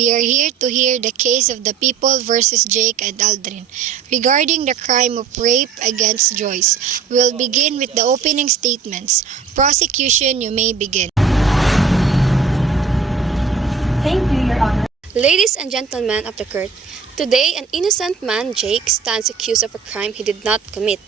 We are here to hear the case of the people versus Jake and Aldrin regarding the crime of rape against Joyce. We'll begin with the opening statements. Prosecution, you may begin. Thank you, Your Honor. Ladies and gentlemen of the court, today an innocent man, Jake, stands accused of a crime he did not commit.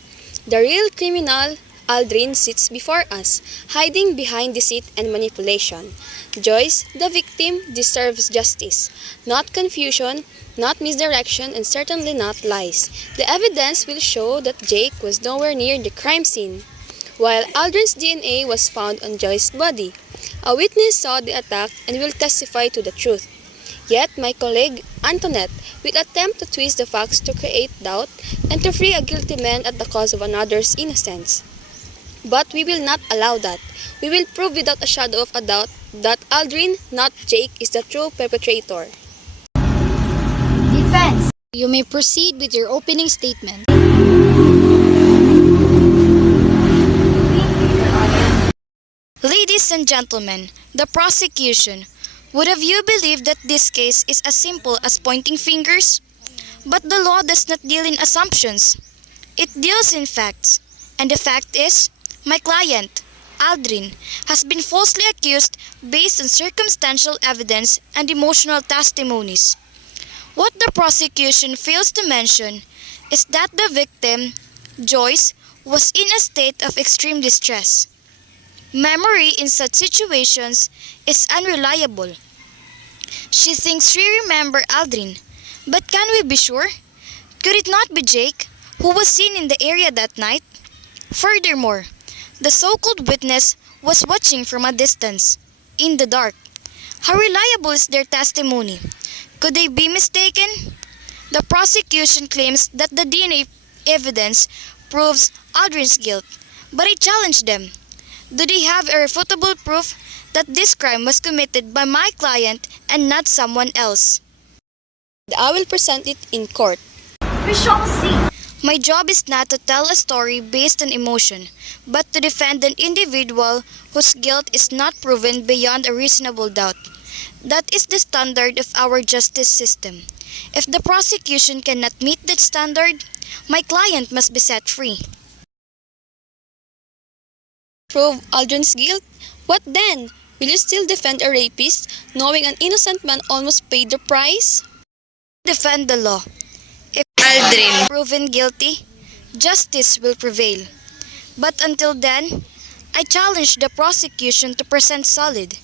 The real criminal, Aldrin, sits before us, hiding behind deceit and manipulation. Joyce, the victim, deserves justice, not confusion, not misdirection, and certainly not lies. The evidence will show that Jake was nowhere near the crime scene, while Aldrin's DNA was found on Joyce's body. A witness saw the attack and will testify to the truth. Yet, my colleague, Antoinette, will attempt to twist the facts to create doubt and to free a guilty man at the cost of another's innocence. But we will not allow that. We will prove without a shadow of a doubt that Aldrin, not Jake, is the true perpetrator. Defense. You may proceed with your opening statement. Ladies and gentlemen, the prosecution, would have you believed that this case is as simple as pointing fingers? But the law does not deal in assumptions. It deals in facts. And the fact is, my client, Aldrin, has been falsely accused based on circumstantial evidence and emotional testimonies. What the prosecution fails to mention is that the victim, Joyce, was in a state of extreme distress. Memory in such situations is unreliable. She thinks she remembers Aldrin, but can we be sure? Could it not be Jake, who was seen in the area that night? Furthermore, the so-called witness was watching from a distance, in the dark. How reliable is their testimony? Could they be mistaken? The prosecution claims that the DNA evidence proves Aldrin's guilt, but I challenge them. Do they have irrefutable proof that this crime was committed by my client and not someone else? I will present it in court. We shall see. My job is not to tell a story based on emotion, but to defend an individual whose guilt is not proven beyond a reasonable doubt. That is the standard of our justice system. If the prosecution cannot meet that standard, my client must be set free. Prove Aldrin's guilt? What then? Will you still defend a rapist, knowing an innocent man almost paid the price? Defend the law. If Aldrin proven guilty, justice will prevail. But until then, I challenge the prosecution to present solid,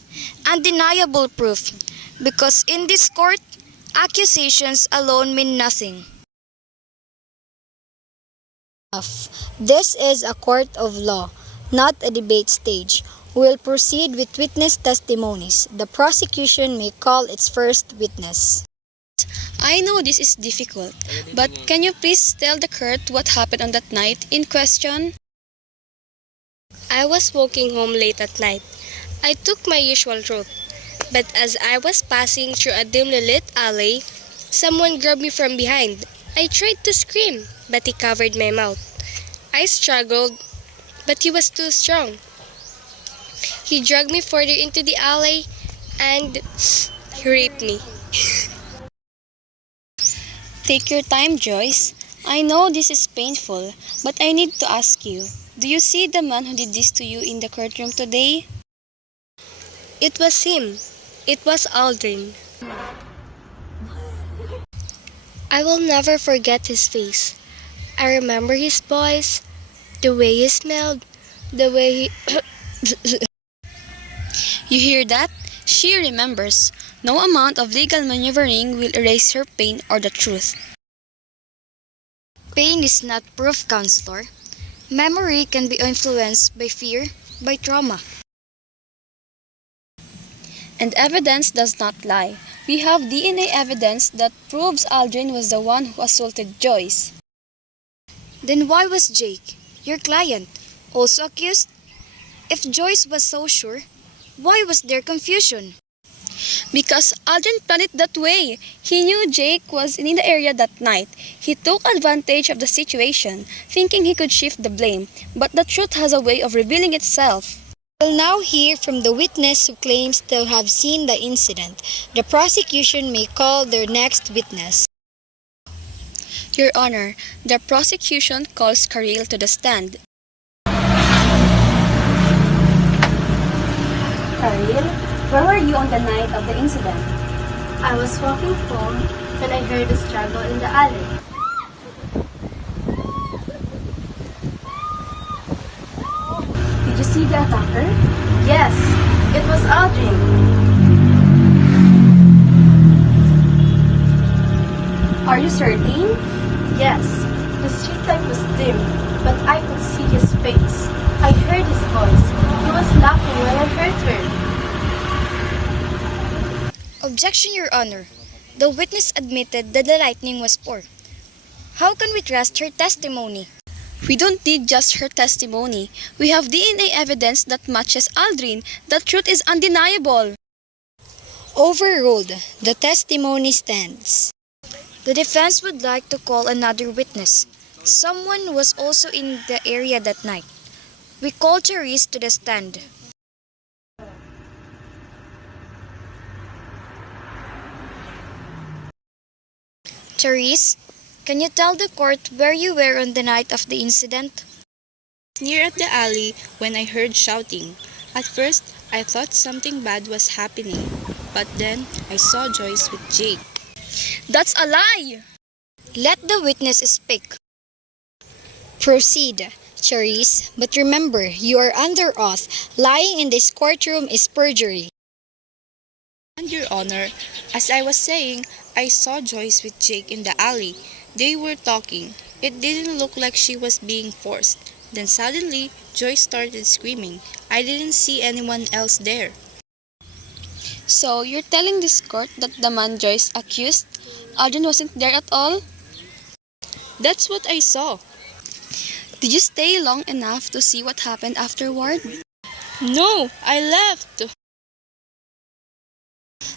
undeniable proof, because in this court, accusations alone mean nothing. This is a court of law, not a debate stage. We will proceed with witness testimonies. The prosecution may call its first witness. I know this is difficult, but can you please tell the court what happened on that night in question? I was walking home late at night. I took my usual route, but as I was passing through a dimly lit alley, someone grabbed me from behind. I tried to scream, but he covered my mouth. I struggled, but he was too strong. He dragged me further into the alley and he raped me. Take your time, Joyce. I know this is painful, but I need to ask you, do you see the man who did this to you in the courtroom today? It was him. It was Aldrin. I will never forget his face. I remember his voice, the way he smelled, the way he... You hear that? She remembers. No amount of legal maneuvering will erase her pain or the truth. Pain is not proof, counselor. Memory can be influenced by fear, by trauma. And evidence does not lie. We have DNA evidence that proves Aldrin was the one who assaulted Joyce. Then why was Jake, your client, also accused? If Joyce was so sure, why was there confusion? Because Aldrin planned it that way. He knew Jake was in the area that night. He took advantage of the situation, thinking he could shift the blame. But the truth has a way of revealing itself. We'll now hear from the witness who claims to have seen the incident. The prosecution may call their next witness. Your Honor, the prosecution calls Karil to the stand. Karil, where were you on the night of the incident? I was walking home when I heard a struggle in the alley. Did you see the attacker? Yes, it was Aldrin. Are you certain? Yes, the streetlight was dim, but I could see his face. I heard his voice. He was laughing when I heard her. Objection, Your Honor. The witness admitted that the lightning was poor. How can we trust her testimony? We don't need just her testimony. We have DNA evidence that matches Aldrin. The truth is undeniable. Overruled. The testimony stands. The defense would like to call another witness. Someone was also in the area that night. We call Charisse to the stand. Charisse, can you tell the court where you were on the night of the incident? Near at the alley when I heard shouting. At first, I thought something bad was happening, but then I saw Joyce with Jake. That's a lie! Let the witness speak. Proceed, Charisse, but remember, you are under oath. Lying in this courtroom is perjury. And Your Honor, as I was saying, I saw Joyce with Jake in the alley. They were talking. It didn't look like she was being forced. Then suddenly, Joyce started screaming. I didn't see anyone else there. So, you're telling this court that the man Joyce accused, Aldrin wasn't there at all? That's what I saw. Did you stay long enough to see what happened afterward? No, I left.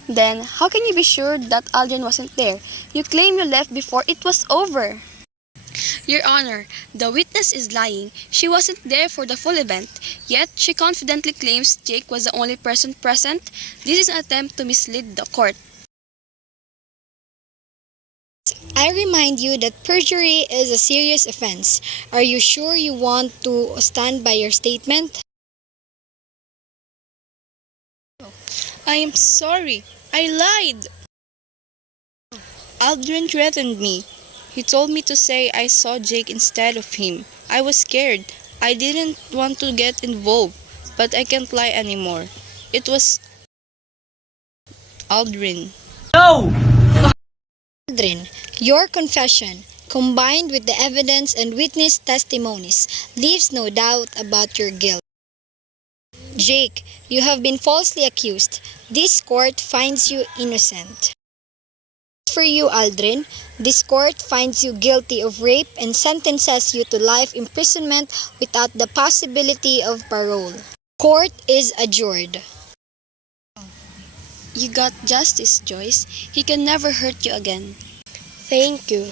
Then, how can you be sure that Aldrin wasn't there? You claim you left before it was over. Your Honor, the witness is lying. She wasn't there for the full event, yet she confidently claims Jake was the only person present. This is an attempt to mislead the court. I remind you that perjury is a serious offense. Are you sure you want to stand by your statement? I am sorry. I lied. Aldrin threatened me. He told me to say I saw Jake instead of him. I was scared. I didn't want to get involved, but I can't lie anymore. It was Aldrin. Aldrin, your confession, combined with the evidence and witness testimonies, leaves no doubt about your guilt. Jake, you have been falsely accused. This court finds you innocent. For you, Aldrin, this court finds you guilty of rape and sentences you to life imprisonment without the possibility of parole. Court is adjourned. You got justice, Joyce. He can never hurt you again. Thank you.